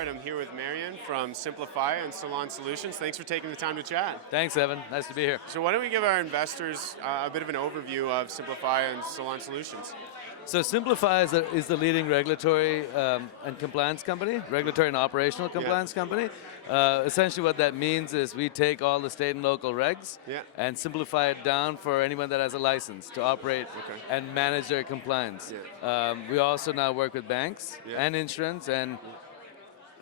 start. I'm here with Marion from Simplifya and Salon Solutions. Thanks for taking the time to chat. Thanks, Evan. Nice to be here. So why don't we give our investors a bit of an overview of Simplifya and Salon Solutions? So Simplifya is the leading regulatory and compliance company, regulatory and operational compliance company. Essentially what that means is we take all the state and local regs and simplify it down for anyone that has a license to operate and manage their compliance. We also now work with banks and insurance and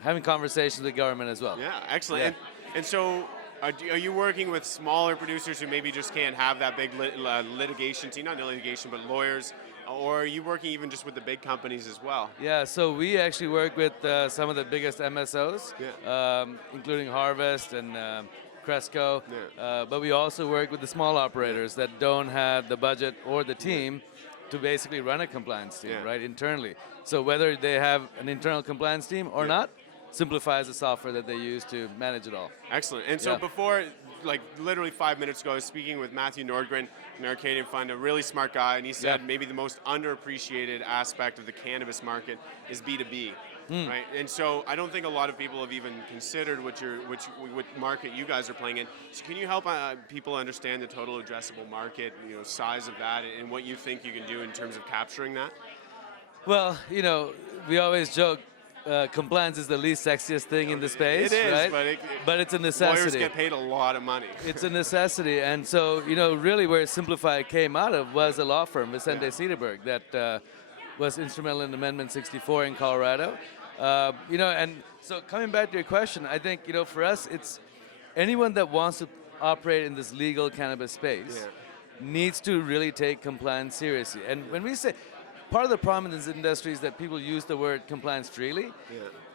having conversations with government as well. Yeah, excellent. And so are you working with smaller producers who maybe just can't have that big litigation team, not litigation, but lawyers, or are you working even just with the big companies as well? Yeah, so we actually work with some of the biggest MSOs, including Harvest and Cresco, but we also work with the small operators that don't have the budget or the team to basically run a compliance team, right, internally. So whether they have an internal compliance team or not, Simplifya is the software that they use to manage it all. Excellent. And so before, like literally 5 minutes ago, I was speaking with Matthew Nordgren, an Arcadian fund, a really smart guy, and he said maybe the most underappreciated aspect of the cannabis market is B2B. Right, and so I don't think a lot of people have even considered what market you guys are playing in. So can you help people understand the total addressable market, size of that, and what you think you can do in terms of capturing that? Well, we always joke compliance is the least sexiest thing in the space, it is, right? But it's a necessity. Lawyers get paid a lot of money. It's a necessity, and so really where Simplifya came out of was a law firm, Vicente Cederberg, that was instrumental in Amendment 64 in Colorado. And so coming back to your question, I think, for us, it's anyone that wants to operate in this legal cannabis space needs to really take compliance seriously. And when we say, part of the problem in this industry is that people use the word compliance freely.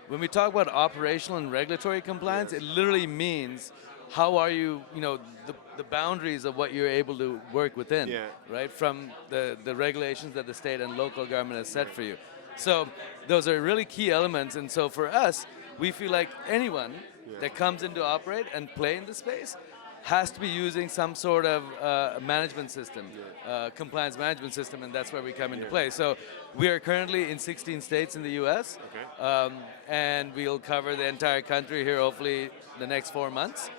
When we talk about operational and regulatory compliance, it literally means how are you, the boundaries of what you're able to work within, right, from the regulations that the state and local government has set for you. So those are really key elements, and so for us, we feel like anyone that comes in to operate and play in the space has to be using some sort of management system, compliance management system, and that's where we come into play. So we are currently in 16 states in the U.S., and we'll cover the entire country here hopefully the next 5 months,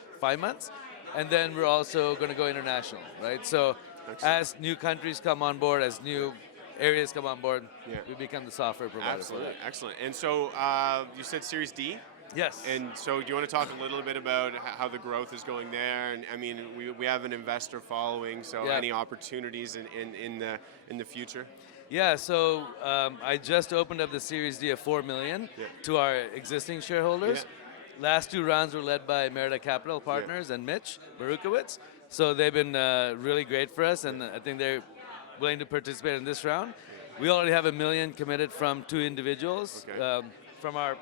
and then we're also going to go international, right? So as new countries come on board, as new areas come on board, we become the software provider for that. Excellent. And so you said Series D? Yes. And so do you want to talk a little bit about how the growth is going there? And I mean, we have an investor following, so any opportunities in the future? Yeah, so I just opened up the Series D of $4 million to our existing shareholders. Last two rounds were led by Benzinga Capital Partners and Mitch Barukowitz. So they've been really great for us, and I think they're willing to participate in this round. We already have $1 million committed from two individuals from our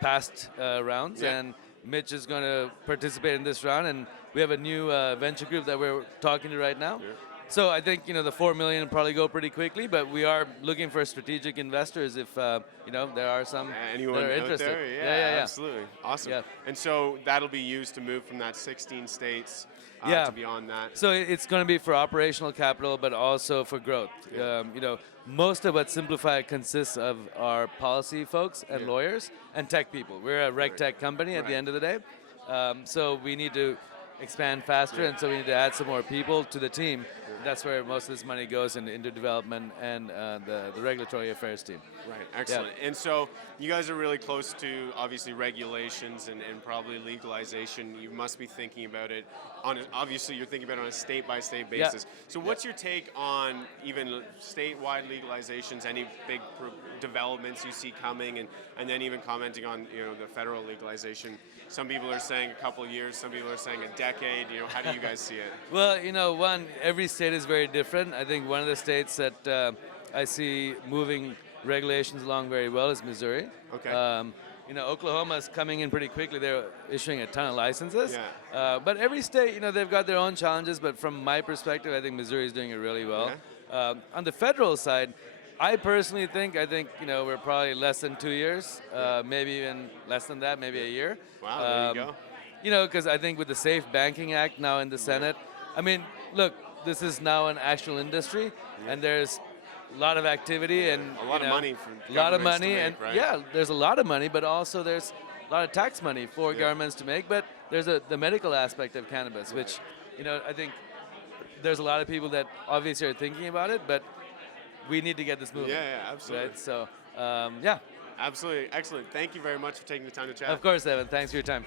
past rounds, and Mitch is going to participate in this round, and we have a new venture group that we're talking to right now. So I think the $4 million will probably go pretty quickly, but we are looking for strategic investors if there are some anyone that are out interested. there? Yeah, absolutely, awesome. And so that'll be used to move from that 16 states to beyond that. So it's going to be for operational capital, but also for growth. Most of what Simplifya consists of are policy folks and lawyers and tech people. We're a RegTech company at the end of the day, so we need to expand faster, and so we need to add some more people to the team. That's where most of this money goes into development and the regulatory affairs team. Right, excellent. And so you guys are really close to, obviously, regulations and probably legalization. You must be thinking about it obviously you're thinking about it on a state-by-state basis. So what's your take on even statewide legalizations, any big developments you see coming, and then even commenting on the federal legalization? Some people are saying a couple of years, some people are saying a decade. How do you guys see it? Well, every state is very different. I think one of the states that I see moving regulations along very well is Missouri. Oklahoma is coming in pretty quickly. They're issuing a ton of licenses. But every state, they've got their own challenges. But from my perspective, I think Missouri is doing it really well. On the federal side, I personally think, we're probably less than 2 years, maybe even less than that, maybe a year. Wow, there you go. Because I think with the Safe Banking Act now in the Senate, look, this is now an actual industry, and there's a lot of activity and a lot of money for a lot of governments to money, make, and right? yeah, there's a lot of money, but also there's a lot of tax money for Yeah. governments to make. But there's the medical aspect of cannabis, which I think there's a lot of people that obviously are thinking about it, but we need to get this moving. Yeah, absolutely. Right? So yeah, Absolutely. Excellent. Thank you very much for taking the time to chat. of course, Evan. Thanks for your time.